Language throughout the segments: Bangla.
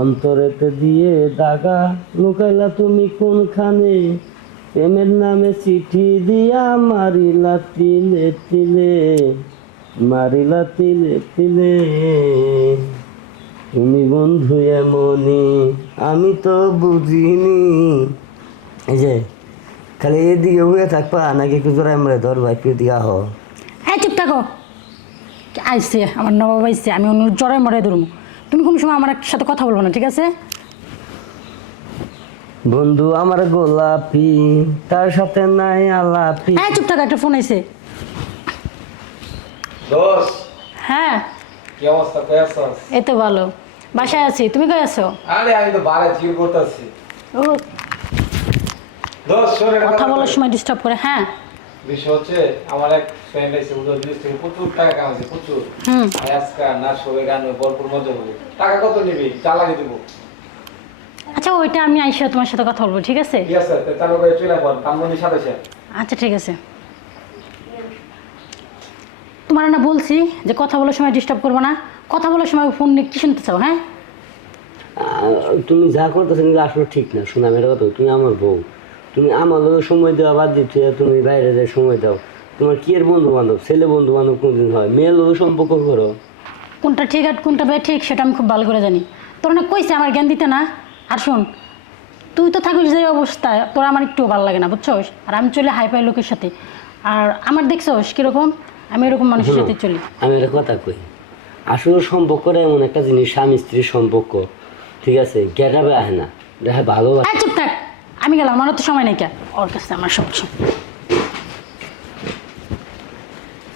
অন্তরেতে দিয়ে দাগা লুকাইলা তুমি কোনখানে? প্রেমের নামে চিঠি দিয়া মারিলা তিলে তিলে, মারিলা তিলে তিলে। তুমি বন্ধু এমনি, আমি তো বুঝিনি। এই যে, খালি এদিকে উড়ে থাকবা, নাকি একটু জোরে আমরা ধরবা, একটু দিয়া হ হ্যাঁ চুপ থাকো। আইসে আমার নবাব আইসে আমি অন্য জ্বরে মরে ধরবো তুমি কোনো সময় আমার সাথে কথা বলব না ঠিক আছে? বন্ধু আমার গোলাপি তার সাথে নাই আলাপি। হ্যাঁ চুপ থাকো একটা ফোন আইসে দোষ হ্যাঁ। কি অবস্থা কই আছস এই তো ভালো। বাসায় আছি তুমি কই আছো? আরে আমি তো বারে জিও করতেছি। ও। দোষ শোনে কথা বলার সময় ডিস্টার্ব করে হ্যাঁ। বিষয় হচ্ছে আমার এক ফ্রেন্ড আছে উদয় বিদেশ থেকে প্রচুর টাকা কামাচ্ছে প্রচুর। আজকে না সবে গান ভরপুর মজা হবে। টাকা কত নিবি? চা লাগিয়ে দিব। আচ্ছা ওইটা আমি আইসা তোমার সাথে কথা বলব ঠিক আছে? ঠিক আছে তাহলে করে চলে সাথে সে আচ্ছা ঠিক আছে। তোমার না বলছি যে কথা বলার সময় ডিস্টার্ব করব না। কথা বলার সময় ফোন নিয়ে কি শুনতে চাও হ্যাঁ? আহ, তুমি যা করতেছো কিন্তু আসলে ঠিক না শোনা মেয়ের কথা তুমি আমার বউ। তুমি আমার লোকের সময় দেওয়া বাদ দিচ্ছে তুমি বাইরে যেয়ে সময় দাও। তোমার কি এর বন্ধু বান্ধব ছেলে বন্ধু বান্ধব কোনদিন হয়? মেয়ের লোকের সম্পর্ক করো। কোনটা ঠিক আর কোনটা বে ঠিক সেটা আমি খুব ভালো করে জানি। তোর না কইছে আমার জ্ঞান দিতে না? আর শোন তুই তো থাকিস যে অবস্থায় তোর আমার একটু ভালো লাগে না বুঝছোস? আর আমি চলে হাই ফাই লোকের সাথে। আর আমার দেখছোস কীরকম? আমি এরকম মানুষের সাথে চলি। আমি একটা কথা কই। আসলে সম্পর্কটা এমন একটা জিনিস স্বামী স্ত্রীর সম্পর্ক। ঠিক আছে? গেটাবে আহে না। দেখা ভালো হ্যাঁ চুপ থাক। আমি গেলাম আমারও তো সময় নেই কে? ওর কাছে আমার সব।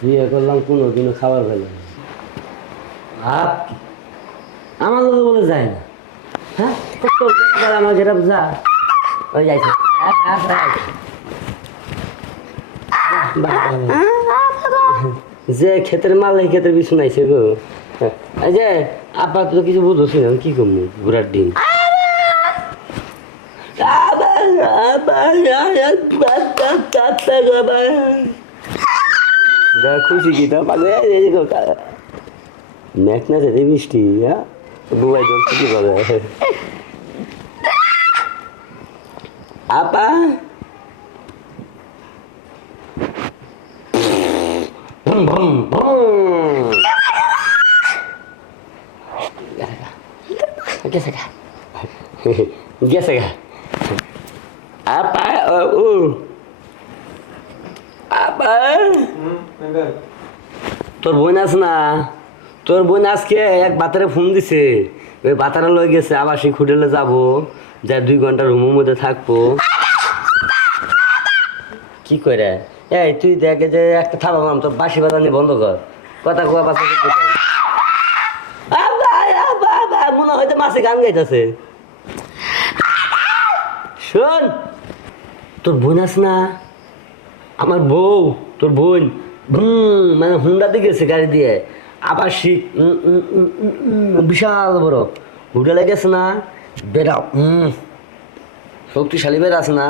বিয়ে করলাম কোনো দিনও খাবার কি? আমার বলে যায় না। হ্যাঁ? আমার যা মাল এই ক্ষেতের পিছু নাইছে গো। হ্যাঁ, আপাতত কিছু বুঝছি কি করব? ঘোরার দিন যা খুশি কি তা পাগল ম্যাক না যেতে বৃষ্টি হ্যাঁ বুবাই জল কি করে আপা ভুম ভুম ভুম গেছে গা গেছে গা আপা ও ও আপা তোর বোন আছে না। তোর বোন আজকে এক বাতারে ফোন দিছে। ওই বাতারা লয়ে গেছে আবার সেই হোটেলে যাব। যা দুই ঘণ্টা রুমের মধ্যে থাকব। কি করে? এই তুই দেখে যে একটা থাবা মাম তোর বাসি বাজানি বন্ধ কর। কথা কোয়া বাসা মনে হয়তো মাসে গান গাইতেছে। শোন। তোর বোন আছে না? আমার বউ, তোর বোন। হুম মানে হুন্ডাতে গেছে গাড়ি দিয়ে। আবার শিখ বিশাল বড়। হোটেলে গেছে না? বেড়া শক্তিশালী বেড়া আছে না?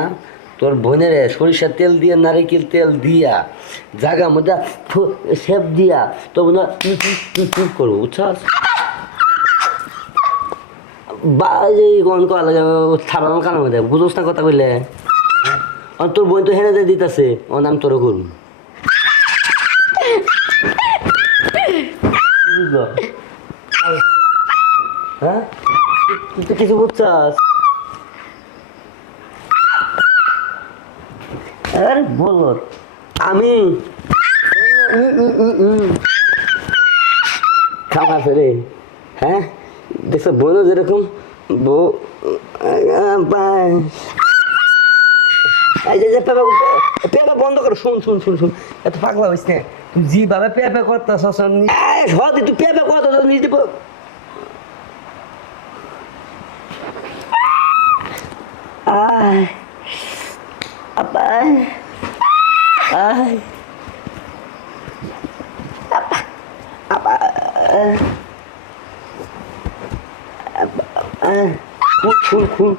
তোর বোনের সরিষার তেল দিয়ে, নারিকেল তেল দিয়া জায়গা মধ্যে সেপ দিয়া, তো বোন করব, বুঝছস? বাজে গন করা লাগে কানের মধ্যে বুঝোস না কথা কইলে? আর তোর বই তো হেরে দিয়ে দিতেছে। ও নাম তোর করুন হ্যাঁ? তুই কিছু বুঝছাস। আরে বল আমি রে হ্যাঁ? দেখছ, বোনও যেরকম বউ পেপা বন্ধ করো, শুন শুন শুন শুন। এত পাগলা হইস তুই যেভাবে পেপে করতেছ সদি তুই পেপে করতেছ নিজে আপা আপা আয়। আপা আয়। খুল খুল খুল